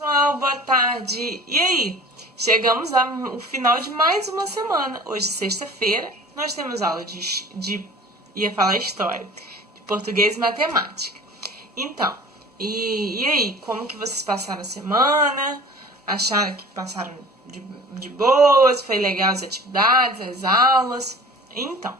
Pessoal, boa tarde. E aí? Chegamos ao final de mais uma semana. Hoje, sexta-feira, nós temos aula ia falar história, de português e matemática. Então, e aí? Como que vocês passaram a semana? Acharam que passaram de boas? Foi legal as atividades, as aulas? Então,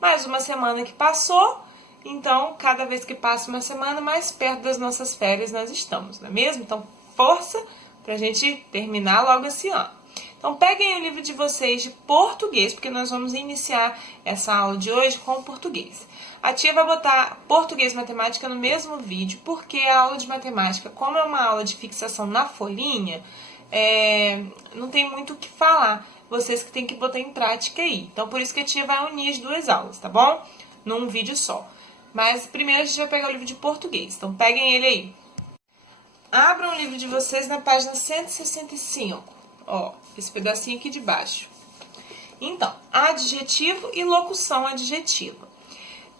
mais uma semana que passou. Então, cada vez que passa uma semana, mais perto das nossas férias nós estamos, não é mesmo? Então, força pra gente terminar logo esse ano. Então, peguem o livro de vocês de português, porque nós vamos iniciar essa aula de hoje com português. A tia vai botar português e matemática no mesmo vídeo, porque a aula de matemática, como é uma aula de fixação na folhinha, não tem muito o que falar. Vocês que tem que botar em prática aí. Então, por isso que a tia vai unir as duas aulas, tá bom? Num vídeo só. Mas primeiro a gente vai pegar o livro de português. Então, peguem ele aí. Abram o livro de vocês na página 165. Ó, esse pedacinho aqui de baixo. Então, adjetivo e locução adjetiva.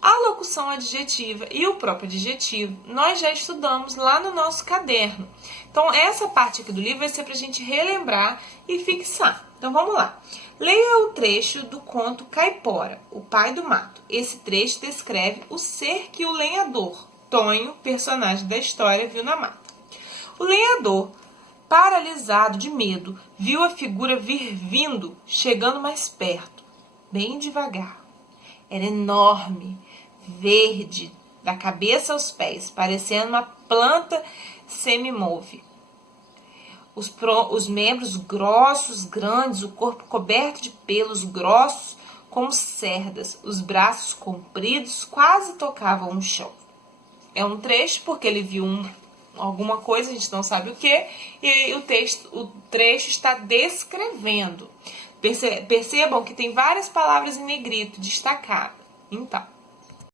A locução adjetiva e o próprio adjetivo nós já estudamos lá no nosso caderno. Então, essa parte aqui do livro vai ser para a gente relembrar e fixar. Então, vamos lá. Leia o trecho do conto Caipora, o pai do mato. Esse trecho descreve o ser que o lenhador, Tonho, personagem da história, viu na mata. O lenhador, paralisado de medo, viu a figura vir vindo, chegando mais perto, bem devagar. Era enorme, verde, da cabeça aos pés, parecendo uma planta semimove. Os membros grossos, grandes, o corpo coberto de pelos grossos como cerdas, os braços compridos quase tocavam o chão. É um trecho porque ele viu alguma coisa, a gente não sabe o que, e o trecho está descrevendo. Percebam que tem várias palavras em negrito destacadas. Então,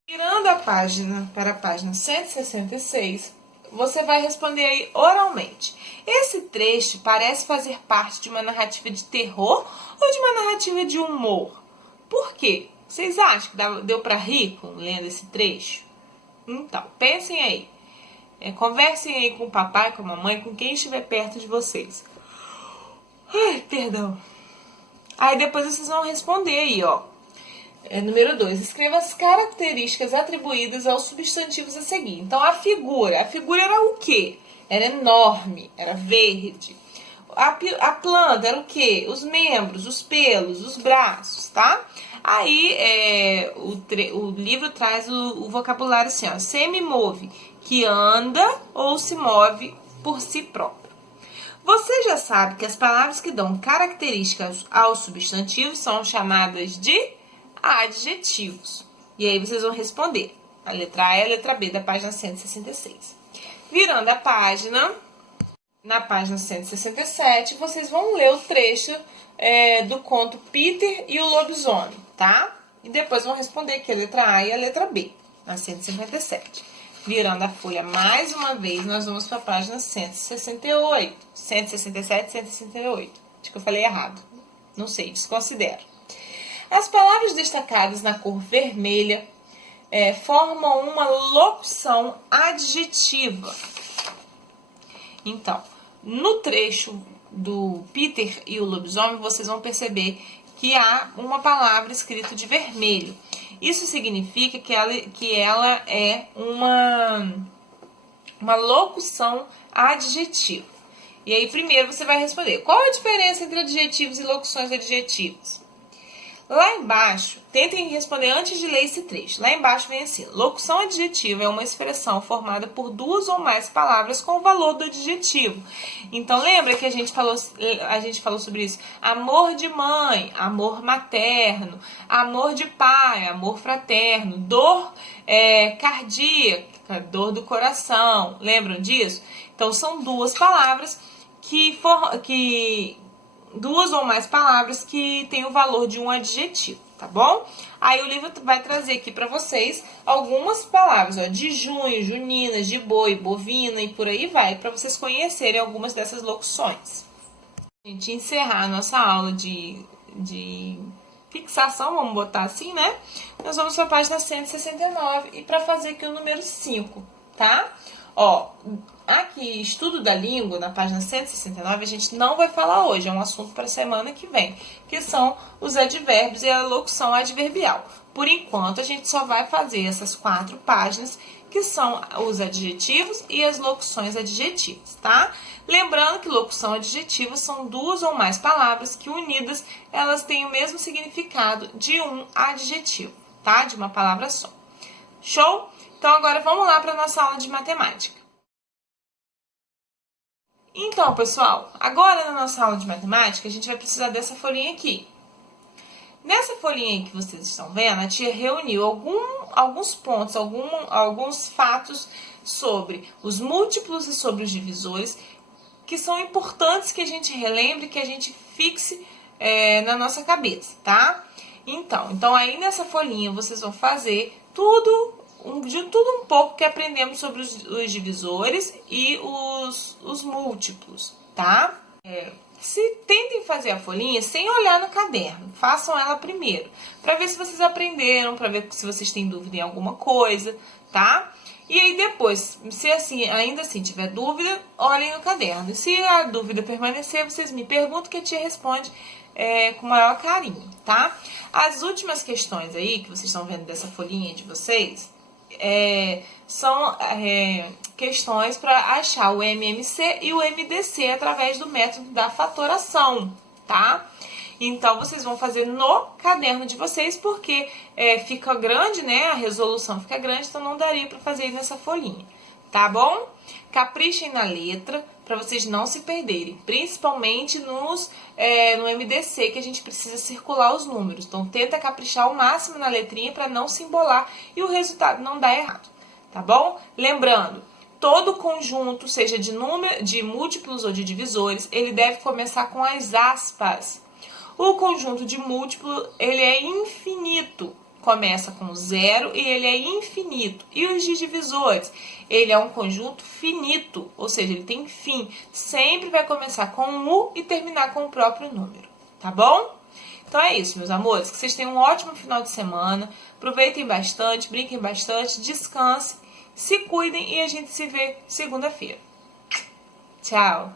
virando a página para a página 166, você vai responder aí oralmente. Esse trecho parece fazer parte de uma narrativa de terror ou de uma narrativa de humor? Por quê? Vocês acham que deu para rir lendo esse trecho? Então, pensem aí. Conversem aí com o papai, com a mamãe, com quem estiver perto de vocês. Ai, perdão. Aí depois vocês vão responder aí, ó. Número 2. Escreva as características atribuídas aos substantivos a seguir. Então, a figura era o quê? Era enorme, era verde. A planta era o quê? Os membros, os pelos, os braços, tá? Aí, o livro traz o vocabulário assim, ó. Semimove, que anda ou se move por si próprio. Você já sabe que as palavras que dão características aos substantivos são chamadas de adjetivos. E aí vocês vão responder a letra A e a letra B da página 166. Virando a página, na página 167, vocês vão ler o trecho do conto Peter e o Lobisomem, tá? E depois vão responder aqui a letra A e a letra B, na 157. Virando a folha mais uma vez, nós vamos para a página 168. 167, 168. Acho que eu falei errado. Não sei, desconsidero. As palavras destacadas na cor vermelha formam uma locução adjetiva. Então, no trecho do Peter e o Lobisomem, vocês vão perceber que há uma palavra escrita de vermelho. Isso significa que ela é uma locução adjetiva. E aí, primeiro, você vai responder. Qual a diferença entre adjetivos e locuções adjetivas? Lá embaixo, tentem responder antes de ler esse trecho. Lá embaixo vem assim: locução adjetiva é uma expressão formada por duas ou mais palavras com o valor do adjetivo. Então, lembra que a gente falou sobre isso? Amor de mãe, amor materno, amor de pai, amor fraterno, dor cardíaca, dor do coração. Lembram disso? Então, são duas palavras duas ou mais palavras que têm o valor de um adjetivo, tá bom? Aí o livro vai trazer aqui para vocês algumas palavras, ó, de junho, juninas, de boi, bovina e por aí vai, para vocês conhecerem algumas dessas locuções. A gente encerrar a nossa aula de fixação, vamos botar assim, né? Nós vamos para a página 169 e para fazer aqui o número 5, tá? Ó, aqui, estudo da língua, na página 169, a gente não vai falar hoje, é um assunto para a semana que vem, que são os advérbios e a locução adverbial. Por enquanto, a gente só vai fazer essas 4 páginas, que são os adjetivos e as locuções adjetivas, tá? Lembrando que locução adjetiva são 2 ou mais palavras que unidas, elas têm o mesmo significado de um adjetivo, tá? De uma palavra só. Show? Então, agora vamos lá para a nossa aula de matemática. Então, pessoal, agora na nossa aula de matemática, a gente vai precisar dessa folhinha aqui. Nessa folhinha aí que vocês estão vendo, a tia reuniu alguns pontos, alguns fatos sobre os múltiplos e sobre os divisores, que são importantes que a gente relembre, que a gente fixe na nossa cabeça, tá? Então aí nessa folhinha vocês vão fazer de tudo um pouco que aprendemos sobre os divisores e os múltiplos, tá? Tentem fazer a folhinha sem olhar no caderno. Façam ela primeiro, para ver se vocês aprenderam, para ver se vocês têm dúvida em alguma coisa, tá? E aí depois, se ainda assim tiver dúvida, olhem no caderno. E se a dúvida permanecer, vocês me perguntam que a tia responde com o maior carinho, tá? As últimas questões aí que vocês estão vendo dessa folhinha de vocês são questões para achar o MMC e o MDC através do método da fatoração, tá? Então, vocês vão fazer no caderno de vocês, porque fica grande, né? A resolução fica grande, então não daria para fazer nessa folhinha, tá bom? Caprichem na letra, para vocês não se perderem, principalmente no MDC, que a gente precisa circular os números. Então, tenta caprichar ao máximo na letrinha para não se embolar e o resultado não dar errado, tá bom? Lembrando, todo conjunto, seja de múltiplos ou de divisores, ele deve começar com as aspas. O conjunto de múltiplo, ele é infinito. Começa com 0 e ele é infinito. E os de divisores, ele é um conjunto finito, ou seja, ele tem fim. Sempre vai começar com um U e terminar com o próprio número, tá bom? Então é isso, meus amores. Que vocês tenham um ótimo final de semana. Aproveitem bastante, brinquem bastante, descansem, se cuidem e a gente se vê segunda-feira. Tchau!